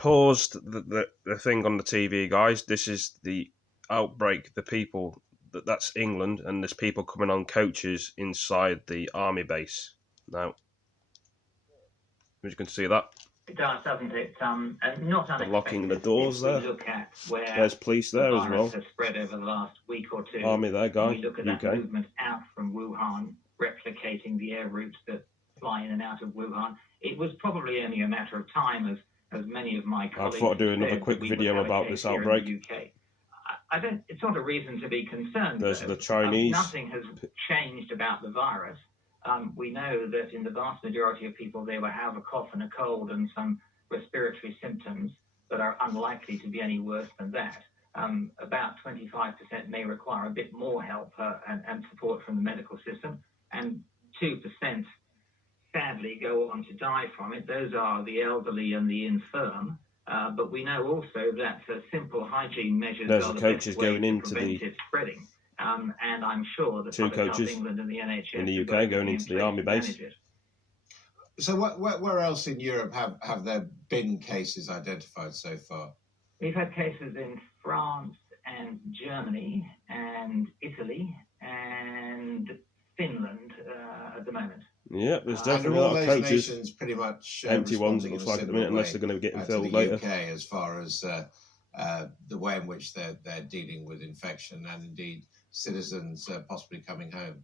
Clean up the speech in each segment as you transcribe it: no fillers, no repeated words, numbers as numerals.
paused the thing on the TV, guys. This is the outbreak. The people that's England, and there's people coming on coaches inside the army base now. As you can see that. It does, doesn't it? Not unexpected. Locking the doors there. Look at where there's police there as well. Has spread over the last week or two. Army there, guy. We look at that movement out from Wuhan, replicating the air routes that fly in and out of Wuhan. It was probably only a matter of time, as many of my colleagues. I thought I'd do another quick video about this outbreak. It's not a reason to be concerned. There's the Chinese. Nothing has changed about the virus. We know that in the vast majority of people, they will have a cough and a cold and some respiratory symptoms that are unlikely to be any worse than that. About 25% may require a bit more help and support from the medical system, and 2% sadly go on to die from it. Those are the elderly and the infirm. But we know also that simple hygiene measures are the best way to prevent it spreading. And I'm sure that two coaches England and the NHS in the UK going into the army base. So where else in Europe have there been cases identified so far? We've had cases in France and Germany and Italy and Finland at the moment. Yeah, there's definitely a lot of coaches. Nations pretty much empty ones, it looks like at the minute, unless they're going to be getting filled later. UK, as far as the way in which they're dealing with infection and indeed citizens possibly coming home.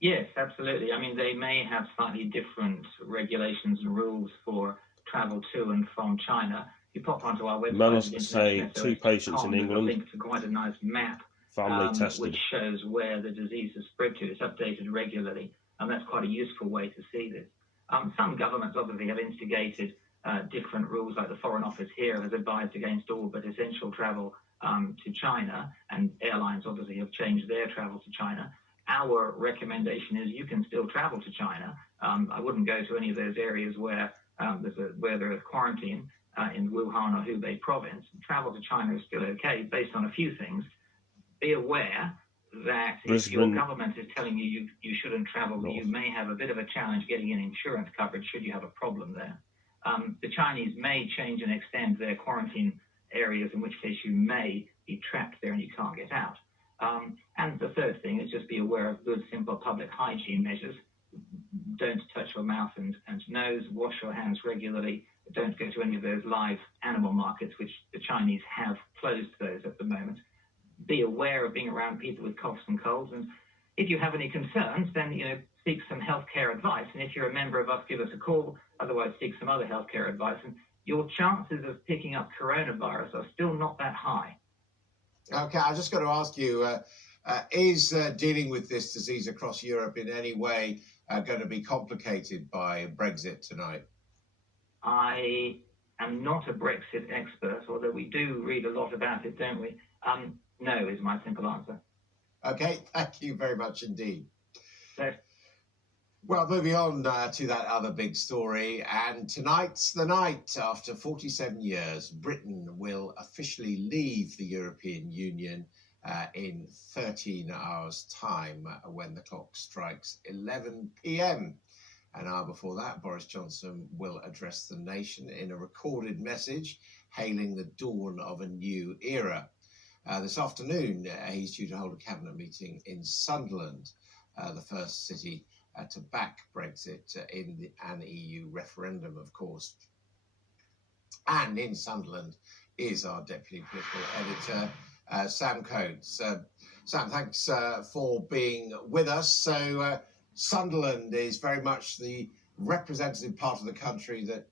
Yes, absolutely. I mean, they may have slightly different regulations and rules for travel to and from China. You pop onto our website. Managed to say 2 patients in England. Link to quite a nice map, family tested, which shows where the disease has spread to. It's updated regularly, and that's quite a useful way to see this. Some governments obviously have instigated different rules, like the Foreign Office here has advised against all but essential travel to China, and airlines obviously have changed their travel to China. Our recommendation is you can still travel to China. I wouldn't go to any of those areas where there is quarantine in Wuhan or Hubei province. Travel to China is still okay based on a few things. Be aware that if your government is telling you you shouldn't travel, you may have a bit of a challenge getting an insurance coverage should you have a problem there. The Chinese may change and extend their quarantine areas, in which case you may be trapped there and you can't get out. And the third thing is just be aware of good, simple public hygiene measures. Don't touch your mouth and nose. Wash your hands regularly. Don't go to any of those live animal markets, which the Chinese have closed those at the moment. Be aware of being around people with coughs and colds. And if you have any concerns, then seek some healthcare advice. And if you're a member of us, give us a call. Otherwise, seek some other healthcare advice. And your chances of picking up coronavirus are still not that high. Okay, I just got to ask you, is dealing with this disease across Europe in any way going to be complicated by Brexit tonight? I am not a Brexit expert, although we do read a lot about it, don't we? No is my simple answer. Okay, thank you very much indeed. So, well, moving on to that other big story, and tonight's the night. After 47 years, Britain will officially leave the European Union in 13 hours' time when the clock strikes 11 p.m. An hour before that, Boris Johnson will address the nation in a recorded message hailing the dawn of a new era. This afternoon, he's due to hold a cabinet meeting in Sunderland, the first city to back Brexit in an EU referendum, of course. And in Sunderland is our deputy political editor, Sam Coates. Sam, thanks for being with us. So Sunderland is very much the representative part of the country that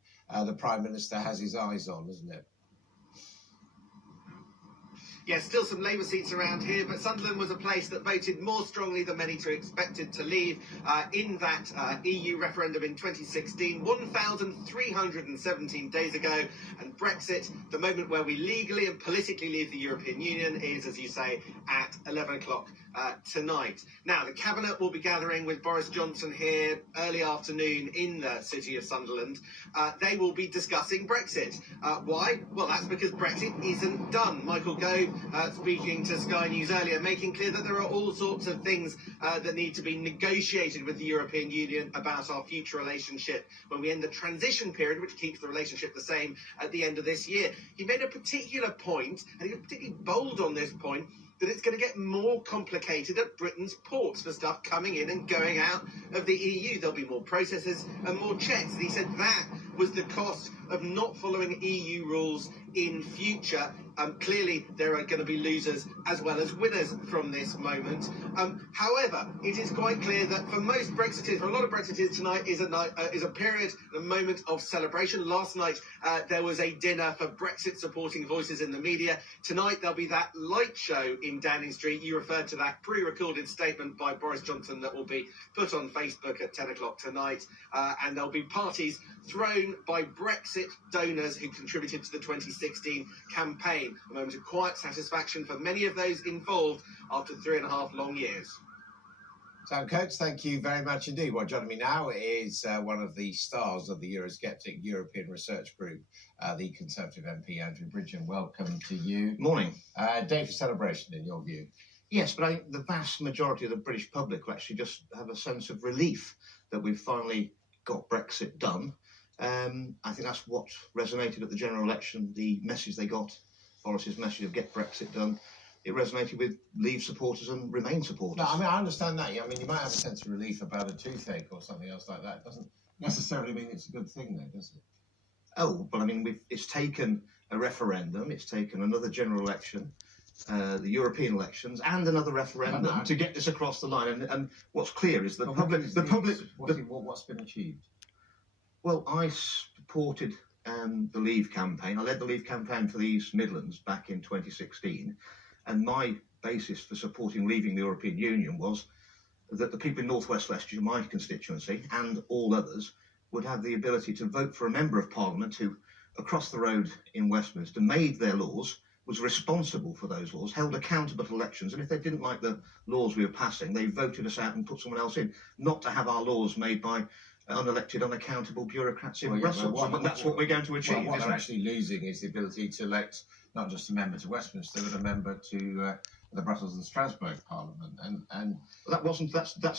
the Prime Minister has his eyes on, isn't it? Yes, still some Labour seats around here, but Sunderland was a place that voted more strongly than many expected to leave in that EU referendum in 2016, 1,317 days ago. And Brexit, the moment where we legally and politically leave the European Union, is, as you say, at 11 o'clock tonight. Now, the Cabinet will be gathering with Boris Johnson here early afternoon in the city of Sunderland. They will be discussing Brexit. Why? Well, that's because Brexit isn't done. Michael Gove, speaking to Sky News earlier, making clear that there are all sorts of things that need to be negotiated with the European Union about our future relationship when we end the transition period, which keeps the relationship the same at the end of this year. He made a particular point, and he was particularly bold on this point, that it's going to get more complicated at Britain's ports for stuff coming in and going out of the EU. There'll be more processes and more checks. And he said that was the cost of not following EU rules in future. Clearly, there are going to be losers as well as winners from this moment. However, it is quite clear that for most Brexiteers, for a lot of Brexiteers, tonight is a period, a moment of celebration. Last night, there was a dinner for Brexit-supporting voices in the media. Tonight, there'll be that light show in Downing Street. You referred to that pre-recorded statement by Boris Johnson that will be put on Facebook at 10 o'clock tonight. And there'll be parties thrown by Brexit donors who contributed to the 2016 campaign. A moment of quiet satisfaction for many of those involved after 3.5 long years. Sam Coates, thank you very much indeed. Well, joining me now is one of the stars of the Eurosceptic European Research Group, the Conservative MP Andrew Bridgen. Welcome to you. Morning. Day for celebration, in your view? Yes, but I think the vast majority of the British public will actually just have a sense of relief that we've finally got Brexit done. I think that's what resonated at the general election, the message they got, Boris's message of get Brexit done. It resonated with Leave supporters and Remain supporters. No, I mean, I understand that. I mean, you might have a sense of relief about a toothache or something else like that. It doesn't necessarily mean it's a good thing, though, does it? Oh, but I mean, it's taken a referendum, it's taken another general election, the European elections, and another referendum to get this across the line. And what's clear is that what's been achieved? Well, I supported the Leave campaign. I led the Leave campaign for the East Midlands back in 2016, and my basis for supporting leaving the European Union was that the people in North West Leicestershire, my constituency, and all others, would have the ability to vote for a Member of Parliament who, across the road in Westminster, made their laws, was responsible for those laws, held accountable to elections, and if they didn't like the laws we were passing, they voted us out and put someone else in, not to have our laws made by unelected, unaccountable bureaucrats in Brussels. And that's what we're going to achieve. What they're actually losing is the ability to elect not just a member to Westminster, but a member to the Brussels and Strasbourg Parliament. And that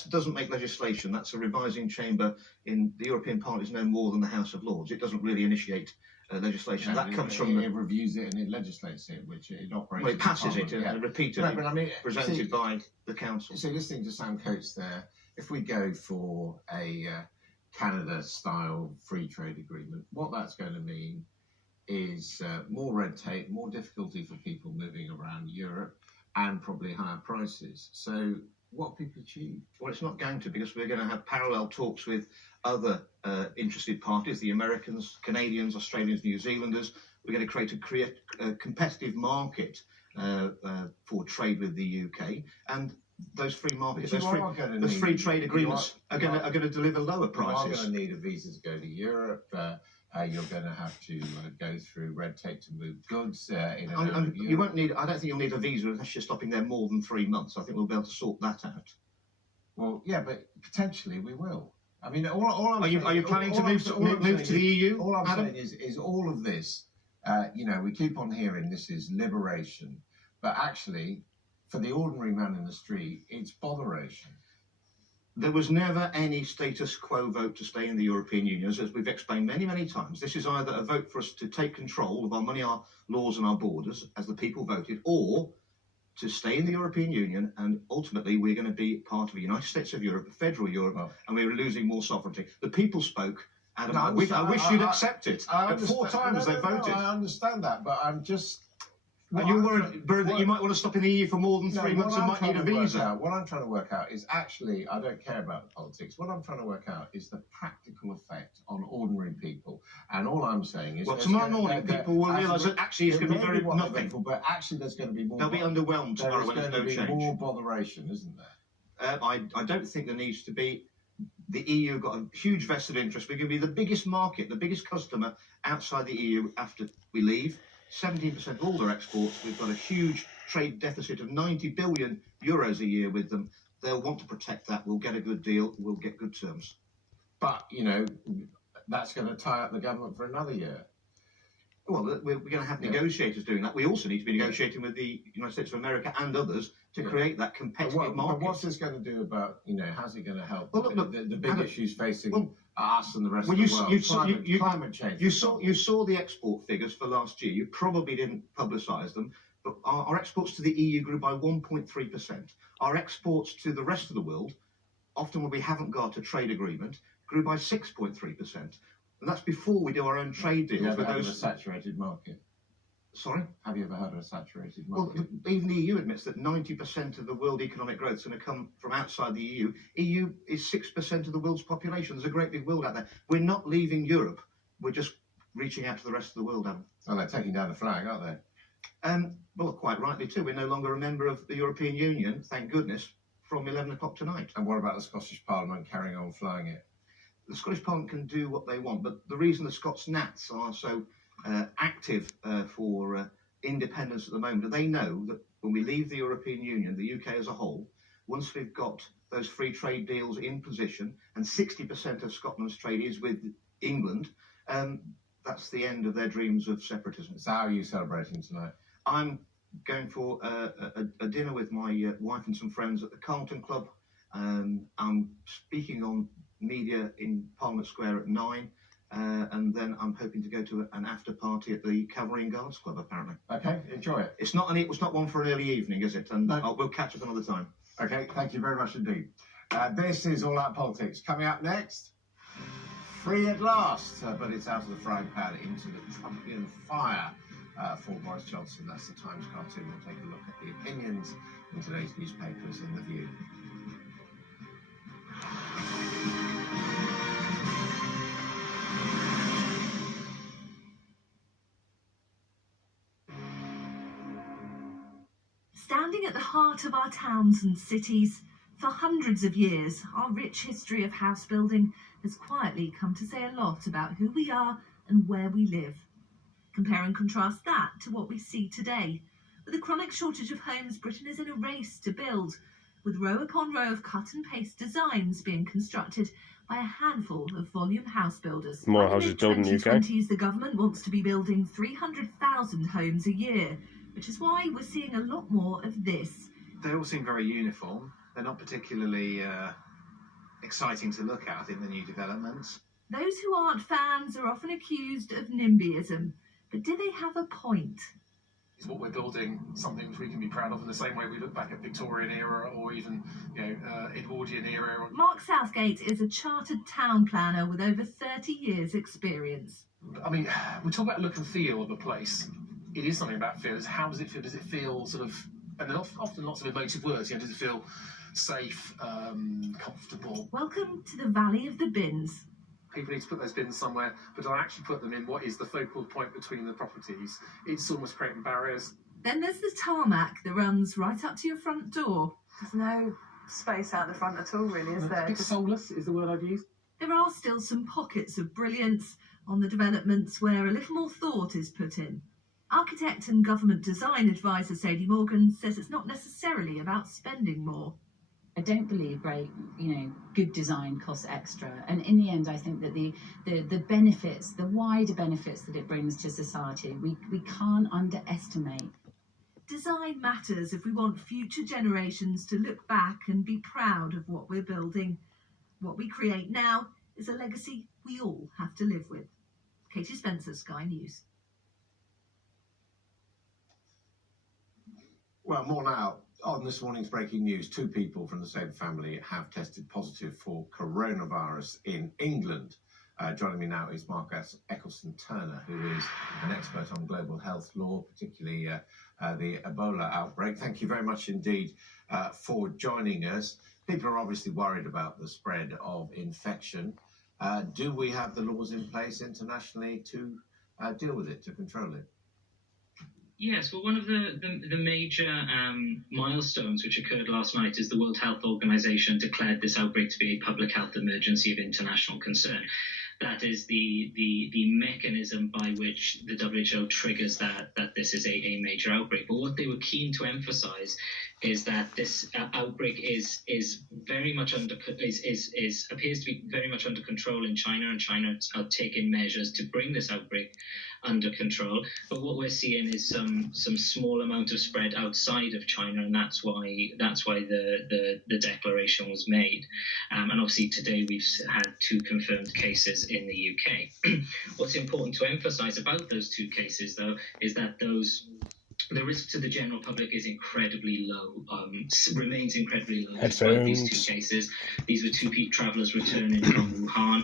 doesn't make legislation. That's a revising chamber in the European Parliament. Is no more than the House of Lords. It doesn't really initiate legislation. That comes from it reviews it and it legislates it, which it operates. Well, it passes it and repeatedly presented by the council. So listening to Sam Coates there, if we go for a Canada-style free trade agreement, what that's going to mean is more red tape, more difficulty for people moving around Europe, and probably higher prices. So what people achieve? Well, it's not going to, because we're going to have parallel talks with other interested parties, the Americans, Canadians, Australians, New Zealanders. We're going to create a competitive market for trade with the UK, and those free markets, those free trade agreements are going to deliver lower prices. You are going to need a visa to go to Europe. You're going to have to go through red tape to move goods in and out of you won't need. I don't think you'll need a visa unless you're stopping there more than 3 months. I think we'll be able to sort that out. Well, yeah, but potentially we will. I mean, are you planning to move to the EU? All I'm saying is all of this. We keep on hearing this is liberation, but actually, for the ordinary man in the street, it's botheration. There was never any status quo vote to stay in the European Union, as we've explained many, many times. This is either a vote for us to take control of our money, our laws and our borders, as the people voted, or to stay in the European Union, and ultimately we're going to be part of the United States of Europe, a federal Europe, and we're losing more sovereignty. The people spoke, and I wish you'd accept it. 4 times they voted. I understand that, but I'm just... And you're worried that you might want to stop in the EU for more than 3 months and might need a visa. What I'm trying to work out is actually, I don't care about the politics. What I'm trying to work out is the practical effect on ordinary people. And all I'm saying is... Well, tomorrow morning people will realise that actually it's going to be very nothing. But actually there's going to be more... They'll be underwhelmed tomorrow when there's no change. There's going to be more botheration, isn't there? I don't think there needs to be. The EU got a huge vested interest. We're going to be the biggest market, the biggest customer outside the EU after we leave. 17% of all their exports. We've got a huge trade deficit of 90 billion euros a year with them. They'll want to protect that. We'll get a good deal. We'll get good terms. But, that's going to tie up the government for another year. Well, we're going to have negotiators doing that. We also need to be negotiating with the United States of America and others to create that competitive market. But what's this going to do about, how's it going to help? Well, look, the big issues facing us and the rest of the world. Climate change. You saw the export figures for last year. You probably didn't publicise them, but our exports to the EU grew by 1.3%. Our exports to the rest of the world, often when we haven't got a trade agreement, grew by 6.3%. And that's before we do our own trade deals with those. A saturated market? Sorry? Have you ever heard of a saturated market? Well, even the EU admits that 90% of the world economic growth is going to come from outside the EU. EU is 6% of the world's population. There's a great big world out there. We're not leaving Europe. We're just reaching out to the rest of the world, Adam. Oh, they're taking down the flag, aren't they? Well, quite rightly too. We're no longer a member of the European Union, thank goodness, from 11 o'clock tonight. And what about the Scottish Parliament carrying on flying it? The Scottish Parliament can do what they want, but the reason the Scots Nats are so active for independence at the moment, is they know that when we leave the European Union, the UK as a whole, once we've got those free trade deals in position, and 60% of Scotland's trade is with England, that's the end of their dreams of separatism. So how are you celebrating tonight? I'm going for a dinner with my wife and some friends at the Carlton Club. I'm speaking on media in Parliament Square at 9, and then I'm hoping to go to an after party at the Cavalry and Guards Club, apparently. Okay, enjoy it. It's not one for an early evening, is it? And no. We'll catch up another time. Okay, thank you very much indeed. This is All Out Politics. Coming up next, free at last, but it's out of the frying pan into the Trumpian fire for Boris Johnson. That's the Times cartoon. We'll take a look at the opinions in today's newspapers in The View. Standing at the heart of our towns and cities, for hundreds of years, our rich history of house building has quietly come to say a lot about who we are and where we live. Compare and contrast that to what we see today. With a chronic shortage of homes, Britain is in a race to build, with row upon row of cut-and-paste designs being constructed by a handful of volume house builders. More houses built in the UK. The government wants to be building 300,000 homes a year, which is why we're seeing a lot more of this. They all seem very uniform. They're not particularly exciting to look at, I think, the new developments. Those who aren't fans are often accused of NIMBYism, but do they have a point? Is what we're building something which we can be proud of in the same way we look back at Victorian era or even Edwardian era. Mark Southgate is a chartered town planner with over 30 years experience. I mean, we talk about look and feel of a place. It is something about feel. How does it feel? Does it feel sort of, and often lots of emotive words, does it feel safe, comfortable? Welcome to the Valley of the Bins. People need to put those bins somewhere, but to actually put them in what is the focal point between the properties, it's almost creating barriers. Then there's the tarmac that runs right up to your front door. There's no space out the front at all, really, is there? A bit soulless is the word I'd use. There are still some pockets of brilliance on the developments where a little more thought is put in. Architect and government design advisor Sadie Morgan says it's not necessarily about spending more. I don't believe good design costs extra, and in the end I think that the benefits, the wider benefits that it brings to society, we can't underestimate. Design matters if we want future generations to look back and be proud of what we're building. What we create now is a legacy we all have to live with. Katie Spencer, Sky News. Well, more now. On this morning's breaking news, 2 people from the same family have tested positive for coronavirus in England. Joining me now is Mark Eccleston-Turner, who is an expert on global health law, particularly the Ebola outbreak. Thank you very much indeed for joining us. People are obviously worried about the spread of infection. Do we have the laws in place internationally to deal with it, to control it? Yes, well, one of the major milestones which occurred last night is the World Health Organization declared this outbreak to be a public health emergency of international concern. that is the mechanism by which the WHO triggers that this is a major outbreak. But what they were keen to emphasize is that this outbreak is very much appears to be very much under control in China, and China are taking measures to bring this outbreak under control. But what we're seeing is some small amount of spread outside of China, and that's why the declaration was made. And obviously today we've had 2 confirmed cases in the UK. What's important to emphasize about those 2 cases, though, is that the risk to the general public is incredibly low, remains incredibly low despite these 2 cases. These were 2 travellers returning from Wuhan.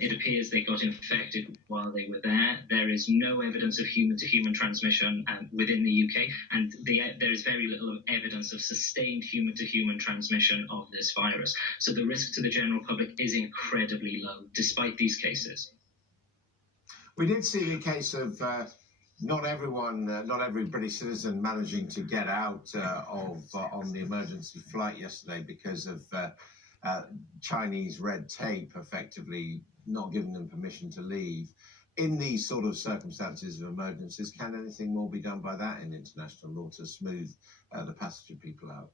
It appears they got infected while they were there. There is no evidence of human-to-human transmission within the UK, and there is very little evidence of sustained human-to-human transmission of this virus. So the risk to the general public is incredibly low, despite these cases. We did see the case of not every British citizen managing to get out on the emergency flight yesterday because of Chinese red tape, effectively not giving them permission to leave. In these sort of circumstances of emergencies, can anything more be done by that in international law to smooth the passage of people out?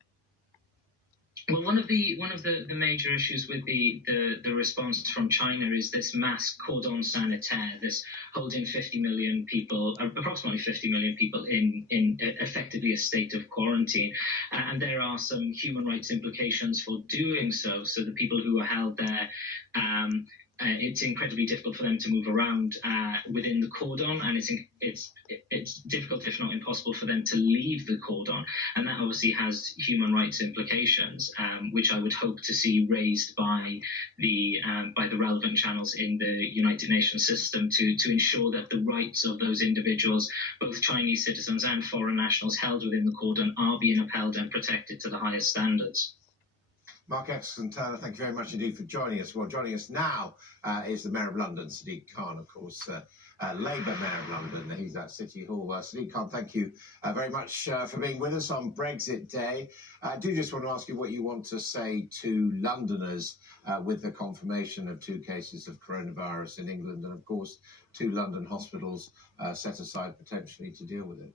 Well, one of the major issues with the response from China is this mass cordon sanitaire, this holding 50 million people, approximately 50 million people in effectively a state of quarantine. And there are some human rights implications for doing so. So the people who are held there, it's incredibly difficult for them to move around within the cordon, and it's difficult, if not impossible, for them to leave the cordon, and that obviously has human rights implications, which I would hope to see raised by the relevant channels in the United Nations system to ensure that the rights of those individuals, both Chinese citizens and foreign nationals held within the cordon, are being upheld and protected to the highest standards. Mark Exton-Turner, thank you very much indeed for joining us. Well, joining us now is the Mayor of London, Sadiq Khan, of course, Labour Mayor of London. He's at City Hall. Sadiq Khan, thank you very much for being with us on Brexit Day. I do just want to ask you what you want to say to Londoners with the confirmation of 2 cases of coronavirus in England and, of course, 2 London hospitals set aside potentially to deal with it.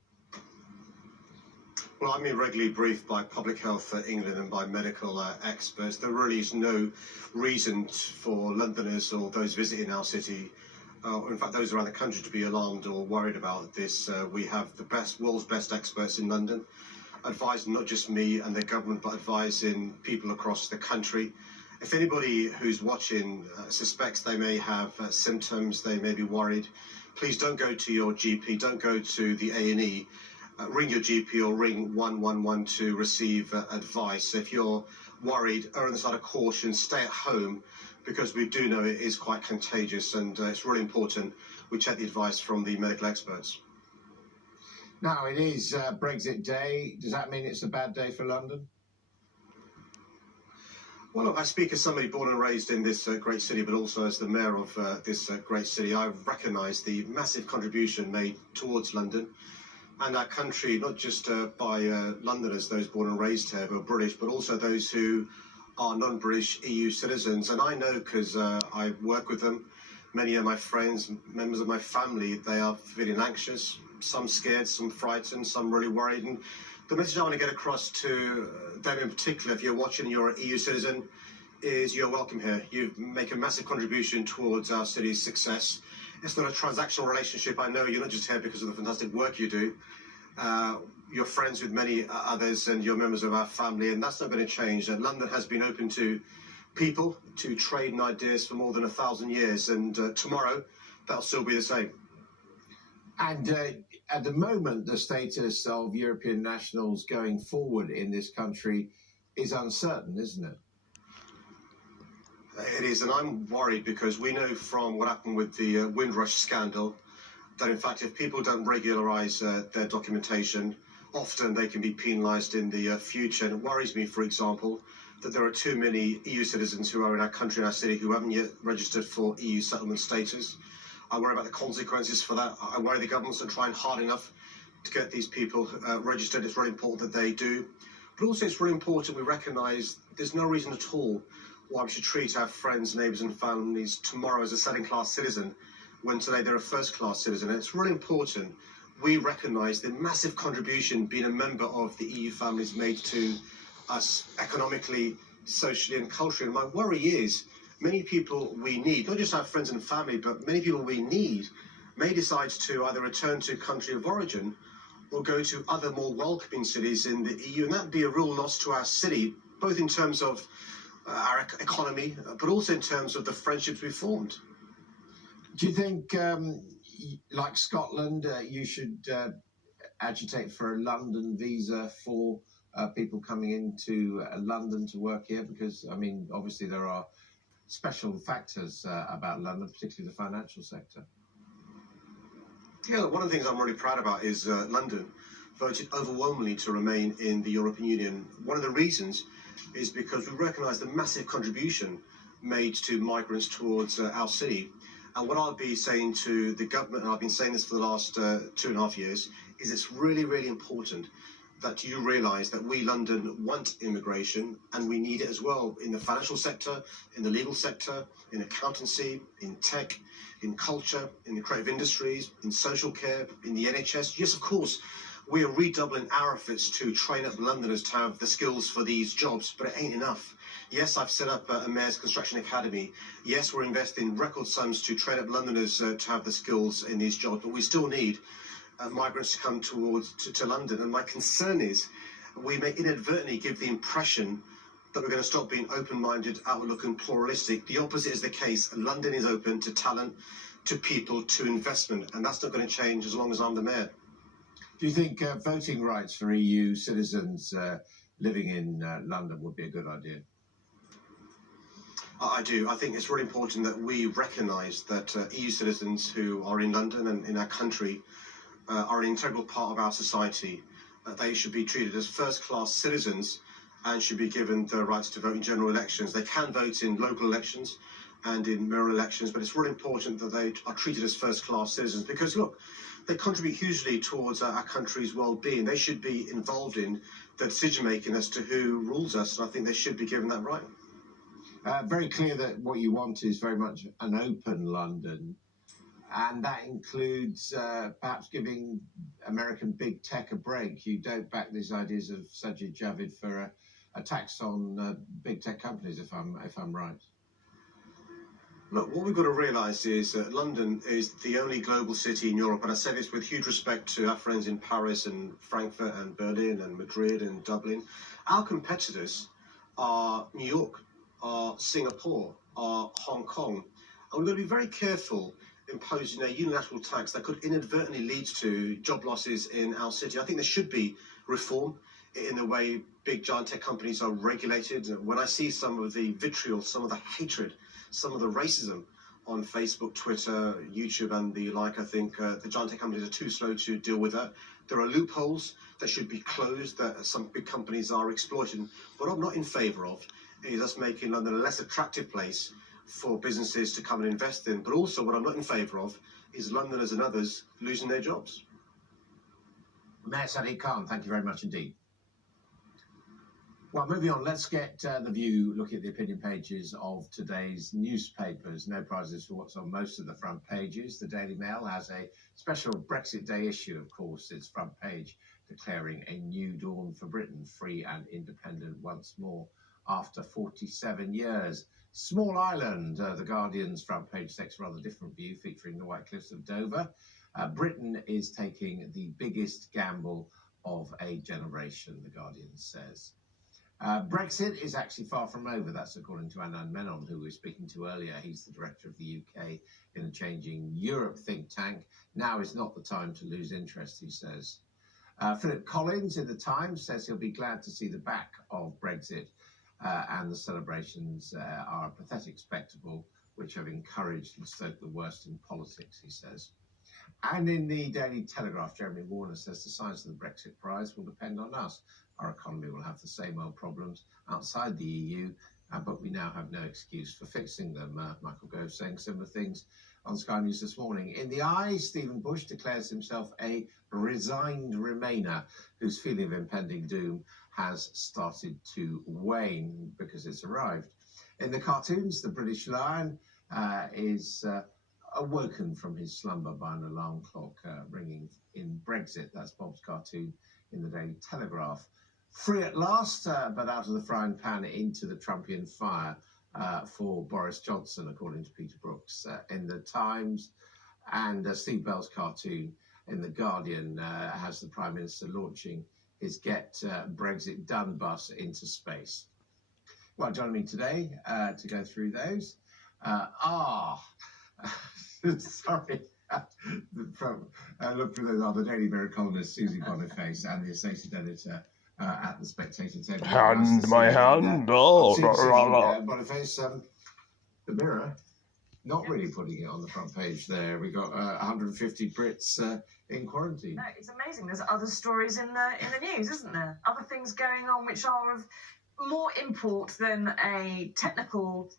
Well, I'm being regularly briefed by Public Health England and by medical experts. There really is no reason for Londoners or those visiting our city, or in fact those around the country, to be alarmed or worried about this. We have the world's best experts in London, advising not just me and the government, but advising people across the country. If anybody who's watching suspects they may have symptoms, they may be worried, please don't go to your GP, don't go to the A&E. Ring your GP or ring 111 to receive advice. If you're worried, err on the side of caution, stay at home, because we do know it is quite contagious, and it's really important we check the advice from the medical experts. Now, it is Brexit Day. Does that mean it's a bad day for London? Well, look, I speak as somebody born and raised in this great city, but also as the mayor of this great city. I recognise the massive contribution made towards London and our country, not just by Londoners, those born and raised here who are British, but also those who are non-British EU citizens. And I know, because I work with them, many of my friends, members of my family, they are feeling anxious, some scared, some frightened, some really worried. And the message I want to get across to them in particular, if you're watching, you're an EU citizen, is you're welcome here. You make a massive contribution towards our city's success. It's not a transactional relationship. I know you're not just here because of the fantastic work you do. You're friends with many others and you're members of our family, and that's not going to change. London has been open to people, to trade and ideas for more than 1,000 years, and tomorrow that'll still be the same. And at the moment, the status of European nationals going forward in this country is uncertain, isn't it? It is, and I'm worried because we know from what happened with the Windrush scandal that, in fact, if people don't regularise their documentation, often they can be penalised in the future. And it worries me, for example, that there are too many EU citizens who are in our country and our city who haven't yet registered for EU settlement status. I worry about the consequences for that. I worry the government's not trying hard enough to get these people registered. It's really important that they do. But also it's really important we recognise there's no reason at all why we should treat our friends, neighbours and families tomorrow as a second-class citizen when today they're a first-class citizen. And it's really important we recognise the massive contribution being a member of the EU family has made to us economically, socially and culturally. And my worry is many people we need, not just our friends and family, but many people we need may decide to either return to country of origin or go to other more welcoming cities in the EU. And that would be a real loss to our city, both in terms of our economy, but also in terms of the friendships we've formed. Do you think, like Scotland, you should agitate for a London visa for people coming into London to work here? Because, I mean, obviously there are special factors about London, particularly the financial sector. Yeah, one of the things I'm really proud about is London voted overwhelmingly to remain in the European Union. One of the reasons is because we recognise the massive contribution made to migrants towards our city. And what I'll be saying to the government, and I've been saying this for the last 2.5 years, is it's really, really important that you realise that we, London, want immigration, and we need it as well in the financial sector, in the legal sector, in accountancy, in tech, in culture, in the creative industries, in social care, in the NHS. Yes, of course, we are redoubling our efforts to train up Londoners to have the skills for these jobs, but it ain't enough. Yes, I've set up a Mayor's Construction Academy. Yes, we're investing record sums to train up Londoners to have the skills in these jobs, but we still need migrants to come to London. And my concern is we may inadvertently give the impression that we're going to stop being open-minded, outlook and pluralistic. The opposite is the case. London is open to talent, to people, to investment, and that's not going to change as long as I'm the mayor. Do you think voting rights for EU citizens living in London would be a good idea? I do. I think it's really important that we recognise that EU citizens who are in London and in our country are an integral part of our society. They should be treated as first-class citizens and should be given the rights to vote in general elections. They can vote in local elections and in mayoral elections, but it's really important that they are treated as first-class citizens because, look, they contribute hugely towards our country's well-being. They should be involved in the decision-making as to who rules us, and I think they should be given that right. Very clear that what you want is very much an open London, and that includes perhaps giving American big tech a break. You don't back these ideas of Sajid Javid for a tax on big tech companies, if I'm right. Look, what we've got to realise is that London is the only global city in Europe, and I say this with huge respect to our friends in Paris and Frankfurt and Berlin and Madrid and Dublin. Our competitors are New York, are Singapore, are Hong Kong, and we've got to be very careful imposing a unilateral tax that could inadvertently lead to job losses in our city. I think there should be reform in the way big giant tech companies are regulated. When I see some of the vitriol, some of the hatred, some of the racism on Facebook, Twitter, YouTube and the like, I think the giant tech companies are too slow to deal with that. There are loopholes that should be closed that some big companies are exploiting. What I'm not in favour of is us making London a less attractive place for businesses to come and invest in. But also what I'm not in favour of is Londoners and others losing their jobs. Mayor Sadiq Khan, thank you very much indeed. Well, moving on, let's get The View looking at the opinion pages of today's newspapers. No prizes for what's on most of the front pages. The Daily Mail has a special Brexit Day issue, of course, its front page declaring a new dawn for Britain, free and independent once more after 47 years. Small Island, The Guardian's front page takes a rather different view, featuring the White Cliffs of Dover. Britain is taking the biggest gamble of a generation, The Guardian says. Brexit is actually far from over. That's according to Anand Menon, who we were speaking to earlier. He's the director of the UK in a Changing Europe think tank. Now is not the time to lose interest, he says. Philip Collins in the Times says he'll be glad to see the back of Brexit, and the celebrations are a pathetic spectacle which have encouraged and stoked the worst in politics, he says. And in the Daily Telegraph, Jeremy Warner says the size of the Brexit prize will depend on us. Our economy will have the same old problems outside the EU, but we now have no excuse for fixing them. Michael Gove saying similar things on Sky News this morning. In the Eye, Stephen Bush declares himself a resigned Remainer whose feeling of impending doom has started to wane because it's arrived. In the cartoons, the British lion is awoken from his slumber by an alarm clock ringing in Brexit. That's Bob's cartoon in the Daily Telegraph. Free at last, but out of the frying pan into the Trumpian fire for Boris Johnson, according to Peter Brooks in the Times. And Steve Bell's cartoon in The Guardian has the Prime Minister launching his Get Brexit Done bus into space. Well, joining me today to go through those sorry. Look for those are the Daily Mirror columnist Susie Boniface and the associate editor at the Spectator. Hand, my hand. Boniface, the Mirror, not really putting it on the front page there. We got 150 Brits in quarantine. No, it's amazing. There's other stories in the news, isn't there? Other things going on which are of more import than a technical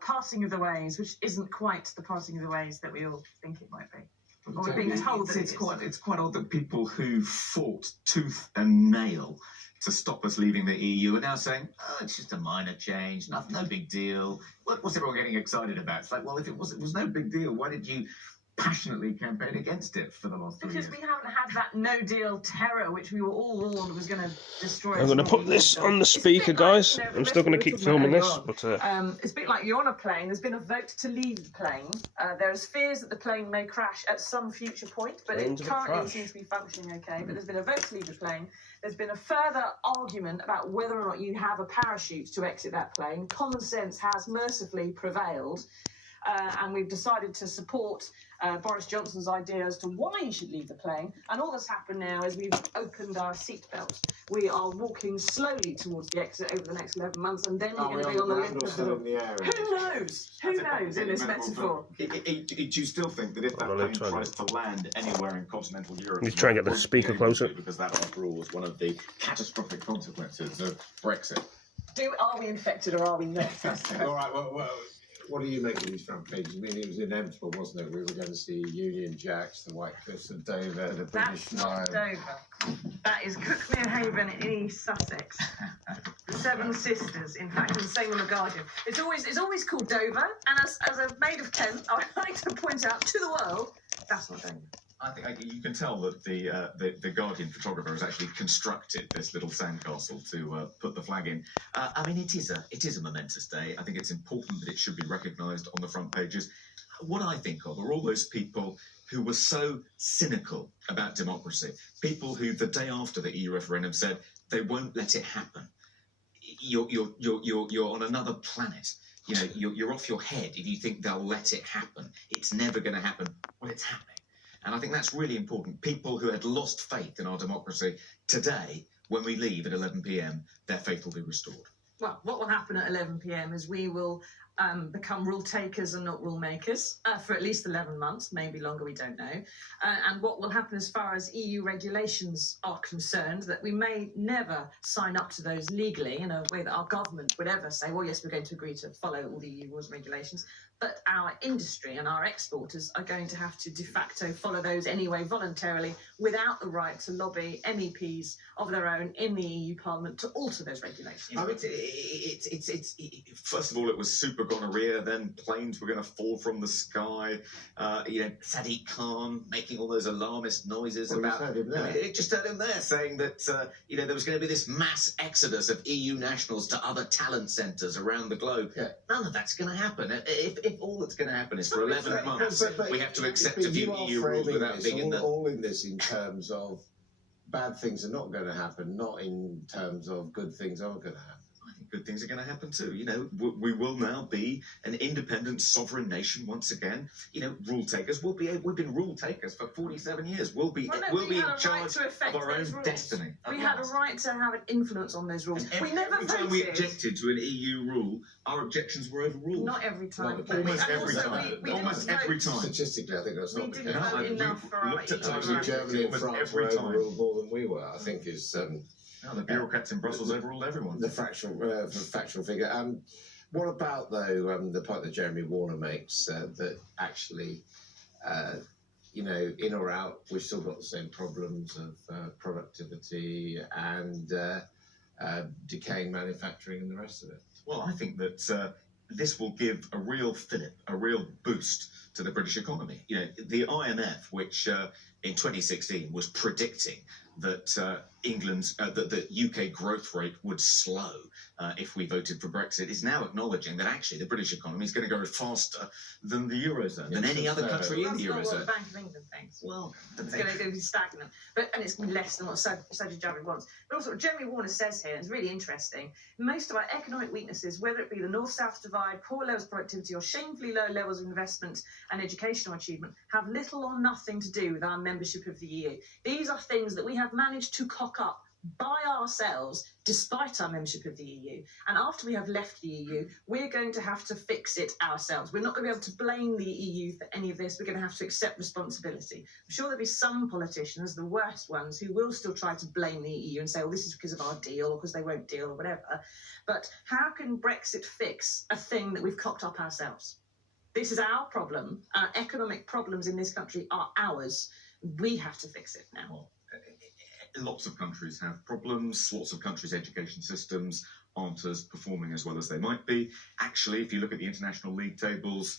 passing of the ways, which isn't quite the passing of the ways that we all think it might be. Or we're being told that it's quite odd that people who fought tooth and nail to stop us leaving the EU are now saying, oh, it's just a minor change, no big deal. What's everyone getting excited about? It's like, well, if it was no big deal, why did you passionately campaign against it for the last 3 years? Because we haven't had that no-deal terror which we were all warned was going to destroy us. I'm going to put this on the speaker, guys. I'm still going to keep filming this. But it's a bit like you're on a plane. There's been a vote to leave the plane. There's fears that the plane may crash at some future point, but it currently seems to be functioning okay. But there's been a vote to leave the plane. There's been a further argument about whether or not you have a parachute to exit that plane. Common sense has mercifully prevailed. And we've decided to support Boris Johnson's idea as to why he should leave the plane. And all that's happened now is we've opened our seatbelt. We are walking slowly towards the exit over the next 11 months, and then we're going to be on the lip of the door. Who knows? Who knows in this metaphor? Do you still think that if that plane tries to land anywhere in continental Europe... You try and get the speaker closer. Because that, after all, was one of the catastrophic consequences of Brexit. Are we infected or are we not? All right, well, what do you make of these front pages? I mean, it was inevitable, wasn't it? We were going to see Union Jacks, the White Cliffs of Dover, the British Lion. That's not Dover. That is Cuckmere Haven in East Sussex. The Seven Sisters, in fact, and the same on The Guardian. It's always called Dover, and as a maid of Kent, I would like to point out to the world, that's not Dover. I think you can tell that the Guardian photographer has actually constructed this little sandcastle to put the flag in. I mean, it is a momentous day. I think it's important that it should be recognised on the front pages. What I think of are all those people who were so cynical about democracy, people who the day after the EU referendum said they won't let it happen. You're on another planet. You know, you're off your head if you think they'll let it happen. It's never going to happen. Well, it's happening. And I think that's really important. People who had lost faith in our democracy today, when we leave at 11 p.m, their faith will be restored. Well, what will happen at 11 p.m. is we will become rule takers and not rule makers for at least 11 months, maybe longer, we don't know. And what will happen as far as EU regulations are concerned, that we may never sign up to those legally in a way that our government would ever say, well, yes, we're going to agree to follow all the EU rules and regulations. But our industry and our exporters are going to have to de facto follow those anyway voluntarily without the right to lobby MEPs of their own in the EU Parliament to alter those regulations. You know, first of all, it was super gonorrhea, then planes were going to fall from the sky. Sadiq Khan making all those alarmist noises about... It just heard him there saying that, there was going to be this mass exodus of EU nationals to other talent centres around the globe. Yeah. None of that's going to happen. If all that's going to happen is for 11 months, we have to accept a few EU rules without being in the... all in this in terms of bad things are not going to happen, not in terms of good things are going to happen. I think good things are going to happen too. You know, we will now be an independent sovereign nation once again. You know, rule takers. We've been rule takers for 47 years. We'll be in charge of our own destiny. We had a right to have an influence on those rules. We never voted. Every time we objected to an EU rule, our objections were overruled. Not every time. Almost every time. Almost every time. Statistically, I think that's not the case. We didn't vote enough for our Actually, Germany and France were overruled more than we were, I think is... the bureaucrats in Brussels overruled everyone. The factual figure. What about, though, the point that Jeremy Warner makes, that actually, in or out, we've still got the same problems of productivity and decaying manufacturing and the rest of it? Well, I think that this will give a real fillip, a real boost to the British economy. You know, the IMF, which in 2016 was predicting that that the UK growth rate would slow if we voted for Brexit, is now acknowledging that actually the British economy is going to go faster than the Eurozone, than any other country in the Eurozone. That's not what the Bank of England thinks. Well, it's going to be stagnant, and it's going to be less than what Sajid Javid wants. But also, what Jeremy Warner says here, and it's really interesting, most of our economic weaknesses, whether it be the north-south divide, poor levels of productivity, or shamefully low levels of investment and educational achievement, have little or nothing to do with our membership of the EU. These are things that we have managed to cock up by ourselves despite our membership of the EU, and after we have left the EU we're going to have to fix it ourselves. We're not going to be able to blame the EU for any of this. We're going to have to accept responsibility. I'm sure there'll be some politicians, the worst ones, who will still try to blame the EU and say, well, this is because of our deal or because they won't deal or whatever. But how can Brexit fix a thing that we've cocked up ourselves? This is our problem. Our economic problems in this country are ours. We have to fix it now. Lots of countries have problems. Lots of countries' education systems aren't as performing as well as they might be. Actually, if you look at the international league tables,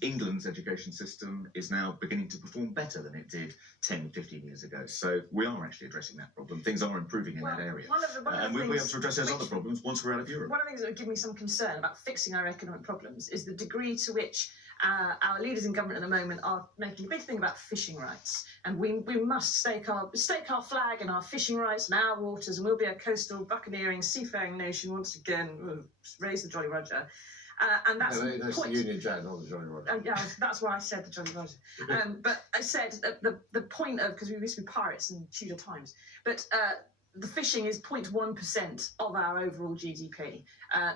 England's education system is now beginning to perform better than it did 10, 15 years ago. So we are actually addressing that problem. Things are improving in that area. And we'll be able to address those other problems once we're out of Europe. One of the things that would give me some concern about fixing our economic problems is the degree to which our leaders in government at the moment are making a big thing about fishing rights, and we must stake our flag and our fishing rights in our waters, and we'll be a coastal buccaneering seafaring nation once again. We'll raise the Jolly Roger. And that's the Union Jack, not the Jolly Roger. Yeah, that's why I said the Jolly Roger. But I said that the point of, because we used to be pirates in Tudor times, but the fishing is 0.1% of our overall GDP.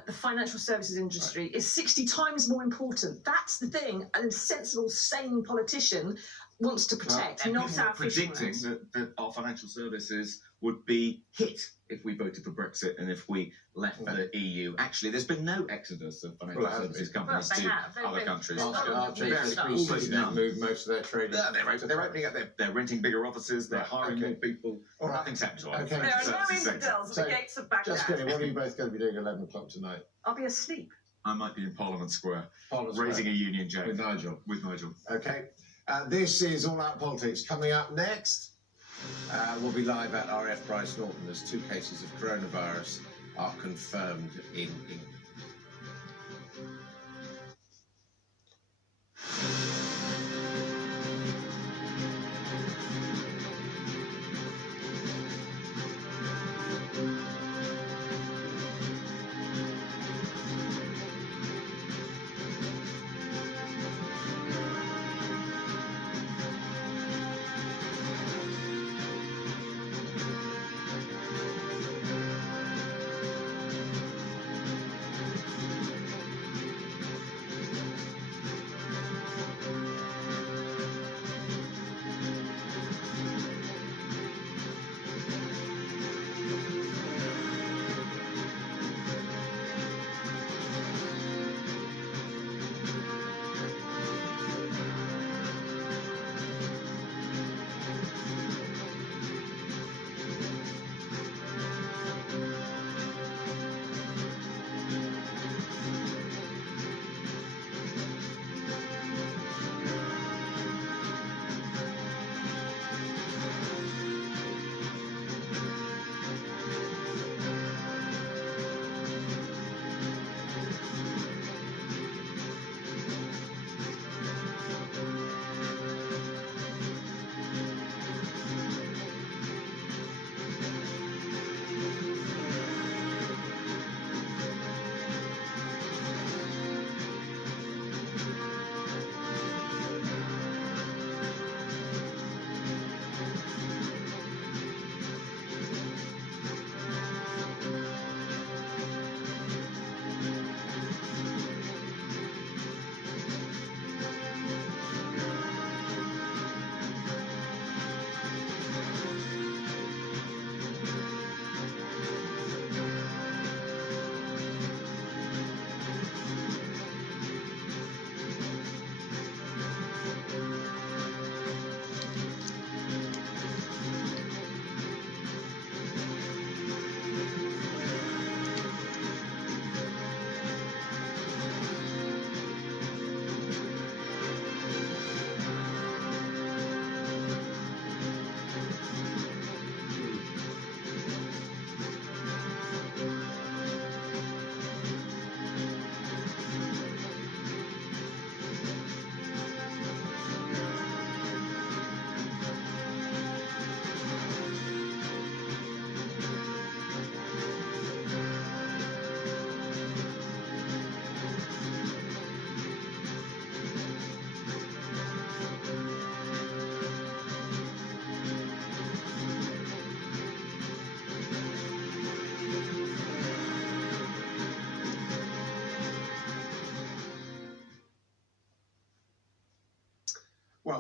The financial services industry is 60 times more important. That's the thing a sensible, sane politician wants to protect, and not our fishing predicting rights. that our financial services would be hit if we voted for Brexit and if we left the EU. Actually, there's been no exodus of financial services companies to other countries. Almost none. Moved most of their trading. They're opening up. They're renting bigger offices. They're hiring more people. Nothing's happened to us. There are no infidels at the gates of Baghdad. Just kidding. What are you both going to be doing at 11 o'clock tonight? I'll be asleep. I might be in Parliament Square, raising a Union Jack with Nigel. Okay. This is All Out Politics. Coming up next, we'll be live at RF Price Norton as 2 cases of coronavirus are confirmed in England.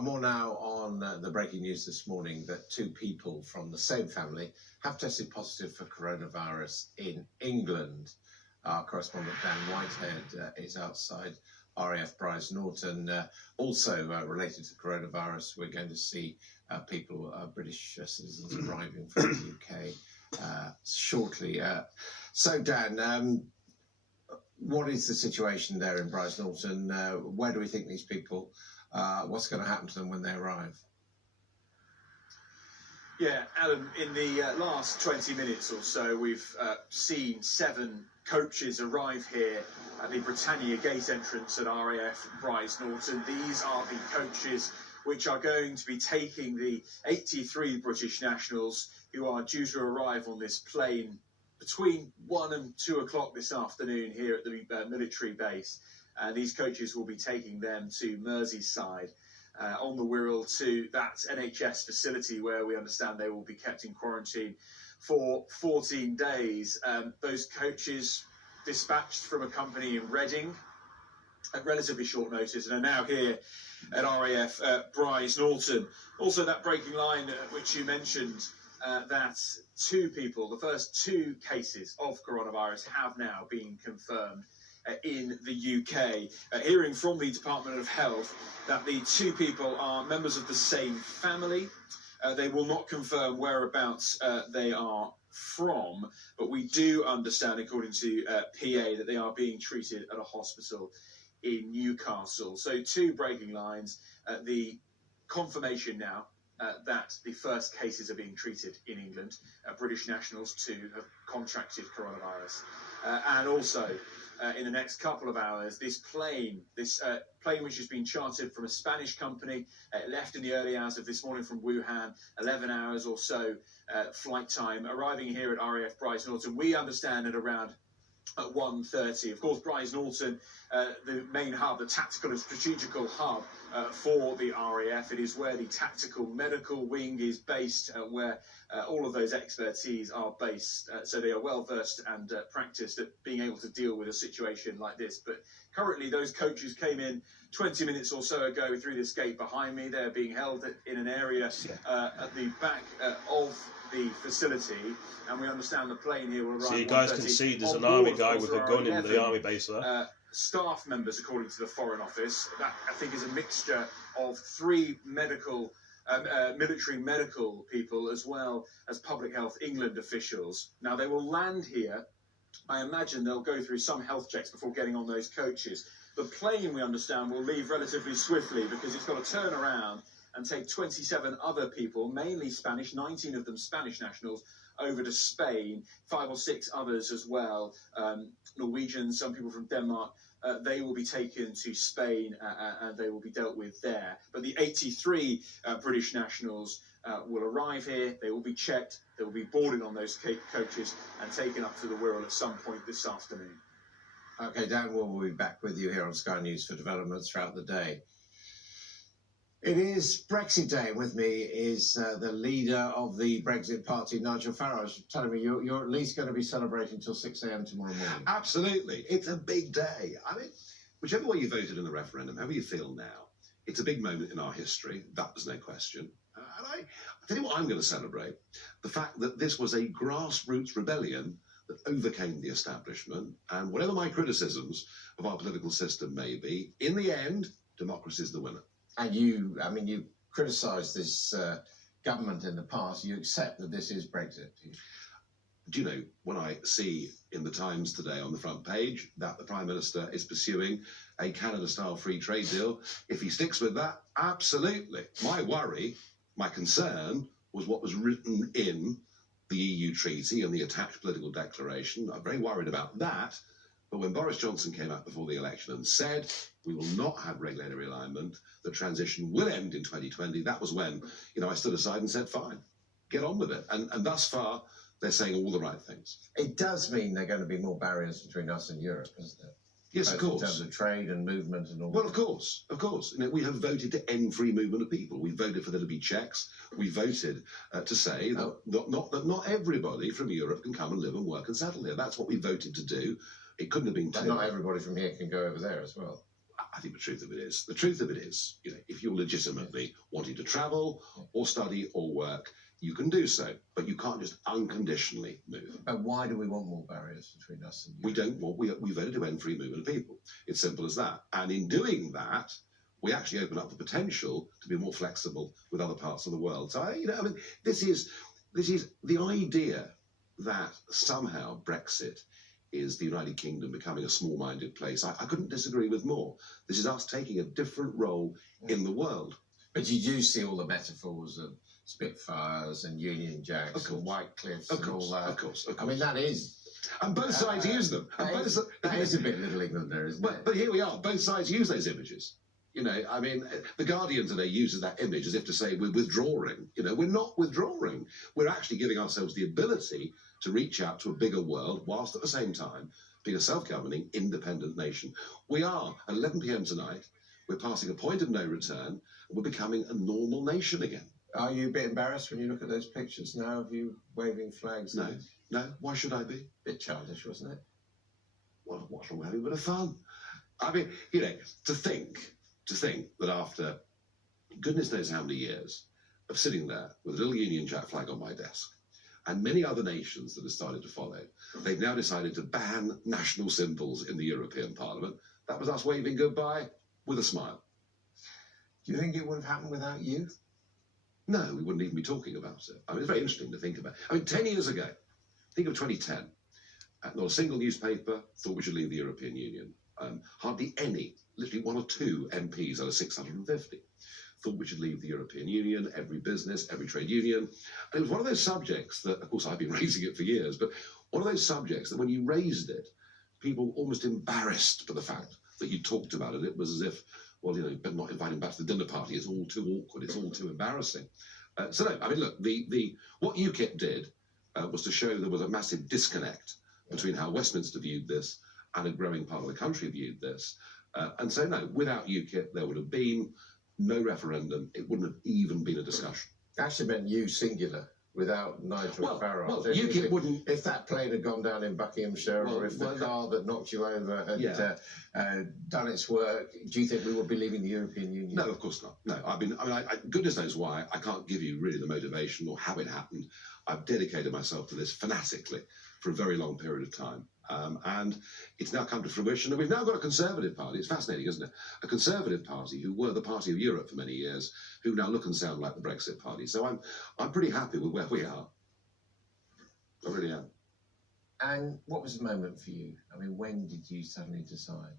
Well, more now on the breaking news this morning that 2 people from the same family have tested positive for coronavirus in England. Our correspondent Dan Whitehead is outside RAF Bryce Norton. Also related to coronavirus, we're going to see people, British citizens arriving from the UK shortly. So, Dan, what is the situation there in Bryce Norton? Where do we think these people, what's going to happen to them when they arrive? Yeah, Alan, in the last 20 minutes or so, we've seen 7 coaches arrive here at the Britannia Gate entrance at RAF Bryce Norton. These are the coaches which are going to be taking the 83 British nationals who are due to arrive on this plane between 1 and 2 o'clock this afternoon here at the military base. These coaches will be taking them to Merseyside on the Wirral to that NHS facility where we understand they will be kept in quarantine for 14 days. Those coaches dispatched from a company in Reading at relatively short notice and are now here at RAF Bryce Norton. Also that breaking line which you mentioned, that 2 people, the first 2 cases of coronavirus have now been confirmed in the UK. Hearing from the Department of Health that the 2 people are members of the same family. They will not confirm whereabouts they are from, but we do understand, according to PA, that they are being treated at a hospital in Newcastle. So 2 breaking lines. The confirmation now that the first cases are being treated in England, British nationals to have contracted coronavirus. And also, in the next couple of hours, this plane which has been chartered from a Spanish company, left in the early hours of this morning from Wuhan, 11 hours or so flight time, arriving here at RAF Bryce Norton. We understand at around at 1:30. Of course, Bryce Norton, the main hub, the tactical and strategical hub for the RAF. It is where the tactical medical wing is based, where all of those expertise are based. So they are well versed and practiced at being able to deal with a situation like this. But currently, those coaches came in 20 minutes or so ago through this gate behind me. They're being held in an area at the back of the facility, and we understand the plane here will arrive. So you guys can see there's an army guy with a gun in the army base there. Staff members, according to the Foreign Office. That, I think, is a mixture of 3 medical, military medical people, as well as Public Health England officials. Now, they will land here. I imagine they'll go through some health checks before getting on those coaches. The plane, we understand, will leave relatively swiftly because it's got to turn around and take 27 other people, mainly Spanish, 19 of them Spanish nationals, over to Spain, 5 or 6 others as well, Norwegians, some people from Denmark. They will be taken to Spain and they will be dealt with there. But the 83 British nationals will arrive here, they will be checked, they will be boarded on those coaches and taken up to the Wirral at some point this afternoon. OK, Dan, we'll be back with you here on Sky News for developments throughout the day. It is Brexit Day. With me is the leader of the Brexit Party, Nigel Farage, telling me you're at least going to be celebrating till 6 a.m. tomorrow morning. Absolutely. It's a big day. I mean, whichever way you voted in the referendum, however you feel now, it's a big moment in our history. That was no question. And I tell you what I'm going to celebrate. The fact that this was a grassroots rebellion that overcame the establishment. And whatever my criticisms of our political system may be, in the end, democracy is the winner. And you criticised this government in the past. You accept that this is Brexit. Do you know, when I see in the Times today on the front page that the Prime Minister is pursuing a Canada-style free trade deal, if he sticks with that, absolutely. My worry, my concern, was what was written in the EU treaty and the attached political declaration. I'm very worried about that. But when Boris Johnson came out before the election and said, we will not have regulatory alignment, the transition will end in 2020, that was when, I stood aside and said, fine, get on with it. And thus far, they're saying all the right things. It does mean there are going to be more barriers between us and Europe, isn't it? Yes, of course. In terms of trade and movement and all Well, of course. We have voted to end free movement of people. We voted for there to be checks. We voted to say that not everybody from Europe can come and live and work and settle here. That's what we voted to do. It couldn't have been But not everybody from here can go over there as well. I think the truth of it is, you know, if you're legitimately wanting to travel or study or work, you can do so, but you can't just unconditionally move. And why do we want more barriers between us and you? We don't want, we voted to end free movement of people. It's simple as that. And in doing that, we actually open up the potential to be more flexible with other parts of the world. So, this is the idea that somehow Brexit is the United Kingdom becoming a small-minded place. I couldn't disagree with more. This is us taking a different role in the world. But you do see all the metaphors of Spitfires and Union Jacks and White Cliffs and all that. Of course. I mean, that is... And both sides use them. That is a bit Little England there, isn't it? But here we are. Both sides use those images. You know, I mean, The Guardian today uses that image as if to say we're withdrawing. You know, we're not withdrawing. We're actually giving ourselves the ability to reach out to a bigger world whilst at the same time being a self-governing, independent nation. We are, at 11 p.m. tonight, we're passing a point of no return, and we're becoming a normal nation again. Are you a bit embarrassed when you look at those pictures now of you waving flags? No. Why should I be? Bit childish, wasn't it? Well, what's wrong with having a bit of fun? I mean, you know, to think that after goodness knows how many years of sitting there with a little Union Jack flag on my desk, and many other nations that have started to follow, they've now decided to ban national symbols in the European Parliament. That was us waving goodbye with a smile. Do you think it would have happened without you? No, we wouldn't even be talking about it. I mean, it's very interesting to think about. I mean, 10 years ago, think of 2010, not a single newspaper thought we should leave the European Union. Hardly any, literally 1 or 2 MPs out of 650 thought we should leave the European Union, every business, every trade union. And it was one of those subjects that, of course, I've been raising it for years, but one of those subjects that when you raised it, people almost embarrassed by the fact that you talked about it. It was as if, well, you know, but not inviting back to the dinner party. It's all too awkward. It's all too embarrassing. So, no, I mean, look, what UKIP did was to show there was a massive disconnect between how Westminster viewed this and a growing part of the country viewed this. And so, no, without UKIP, there would have been no referendum. It wouldn't have even been a discussion. Actually meant you singular, without Nigel Farage. Well, UKIP wouldn't... If that plane had gone down in Buckinghamshire, or if the car that knocked you over had done its work, do you think we would be leaving the European Union? No, of course not. No, goodness knows why. I can't give you really the motivation or how it happened. I've dedicated myself to this fanatically for a very long period of time. And it's now come to fruition, and we've now got a Conservative Party. It's fascinating, isn't it? A Conservative Party who were the Party of Europe for many years, who now look and sound like the Brexit Party. So I'm pretty happy with where we are. I really am. And what was the moment for you? I mean, when did you suddenly decide?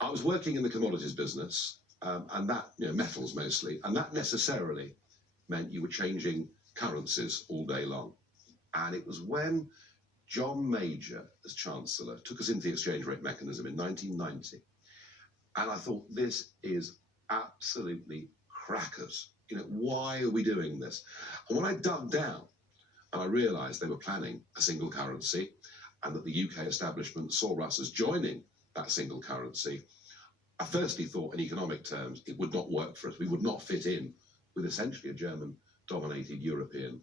I was working in the commodities business, and that, you know, metals mostly, and that necessarily meant you were changing currencies all day long. And it was when John Major, as Chancellor, took us into the exchange rate mechanism in 1990. And I thought, this is absolutely crackers. You know, why are we doing this? And when I dug down, and I realised they were planning a single currency, and that the UK establishment saw us as joining that single currency, I firstly thought in economic terms it would not work for us. We would not fit in with essentially a German-dominated European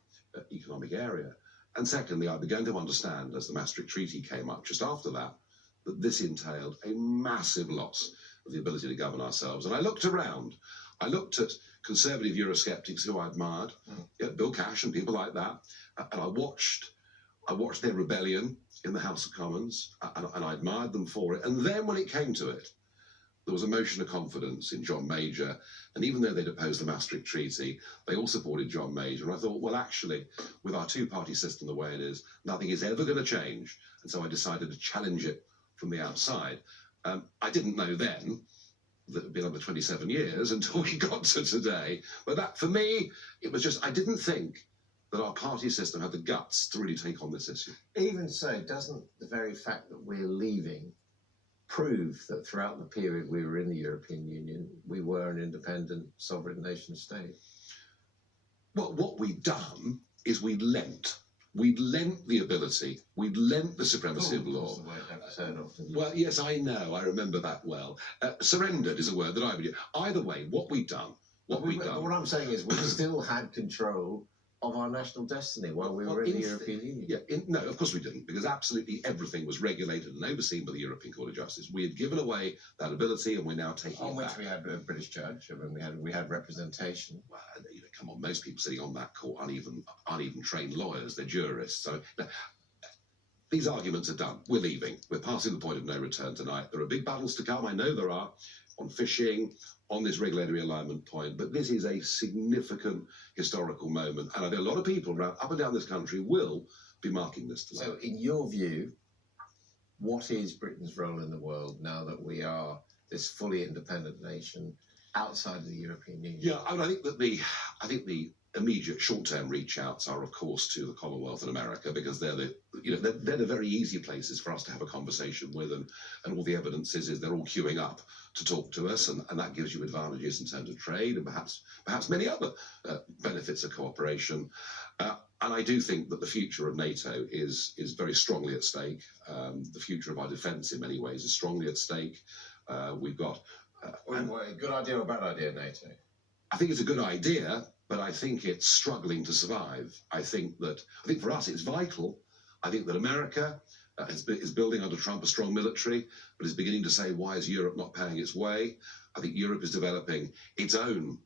economic area. And secondly, I began to understand, as the Maastricht Treaty came up just after that, that this entailed a massive loss of the ability to govern ourselves. And I looked around. I looked at conservative Eurosceptics who I admired, Bill Cash and people like that, and I watched their rebellion in the House of Commons, and I admired them for it. And then when it came to it, there was a motion of confidence in John Major, and even though they'd opposed the Maastricht Treaty, they all supported John Major. And I thought, well, actually, with our two-party system the way it is, nothing is ever going to change. And so I decided to challenge it from the outside. I didn't know then that it had been under 27 years until we got to today. But that, for me, it was just, I didn't think that our party system had the guts to really take on this issue. Even so, doesn't the very fact that we're leaving prove that throughout the period we were in the European Union, we were an independent sovereign nation state? Well, what we'd done is we'd lent the ability, we'd lent the supremacy of law. Well, yes, I know, I remember that well. Surrendered is a word that I would use. Either way, what I'm saying is we still had control of our national destiny while we were in the European Union? Yeah, no, of course we didn't, because absolutely everything was regulated and overseen by the European Court of Justice. We had given away that ability, and we're now taking it back. We had a British judge. I mean, we had representation. Well, you know, come on, most people sitting on that court aren't even trained lawyers; they're jurists. So these arguments are done. We're leaving. We're passing the point of no return tonight. There are big battles to come. I know there are, on fishing, on this regulatory alignment point, but this is a significant historical moment, and I think a lot of people up and down this country will be marking this tonight. So, in your view, what is Britain's role in the world now that we are this fully independent nation outside of the European Union? Yeah, I think that the immediate short-term reach-outs are, of course, to the Commonwealth and America, because they're the very easy places for us to have a conversation with, and all the evidence is they're all queuing up to talk to us, and that gives you advantages in terms of trade and perhaps many other benefits of cooperation. And I do think that the future of NATO is very strongly at stake. The future of our defence, in many ways, is strongly at stake. We've got a good idea or bad idea, NATO? I think it's a good idea, but I think it's struggling to survive. I think for us it's vital. I think that America is building under Trump a strong military, but is beginning to say, why is Europe not paying its way? I think Europe is developing its own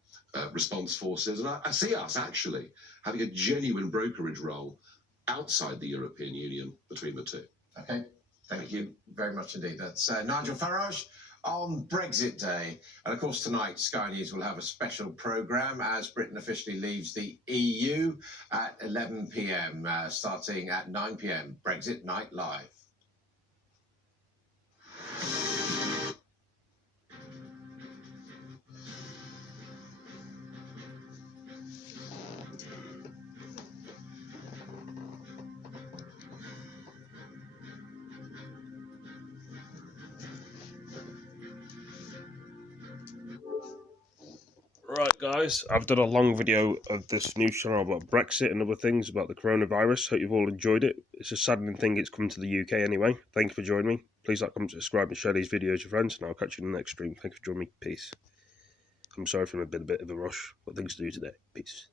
response forces, and I see us actually having a genuine brokerage role outside the European Union between the two. Okay, thank you very much indeed. That's Nigel Farage on Brexit Day. And of course, tonight, Sky News will have a special programme as Britain officially leaves the EU at 11 p.m, starting at 9 p.m, Brexit Night Live. Right, guys, I've done a long video of this news channel about Brexit and other things about the coronavirus. Hope you've all enjoyed it. It's a saddening thing it's coming to the UK anyway. Thank you for joining me. Please like, comment, subscribe, and share these videos with your friends, and I'll catch you in the next stream. Thank you for joining me. Peace. I'm sorry for a bit of a rush. Got things to do today. Peace.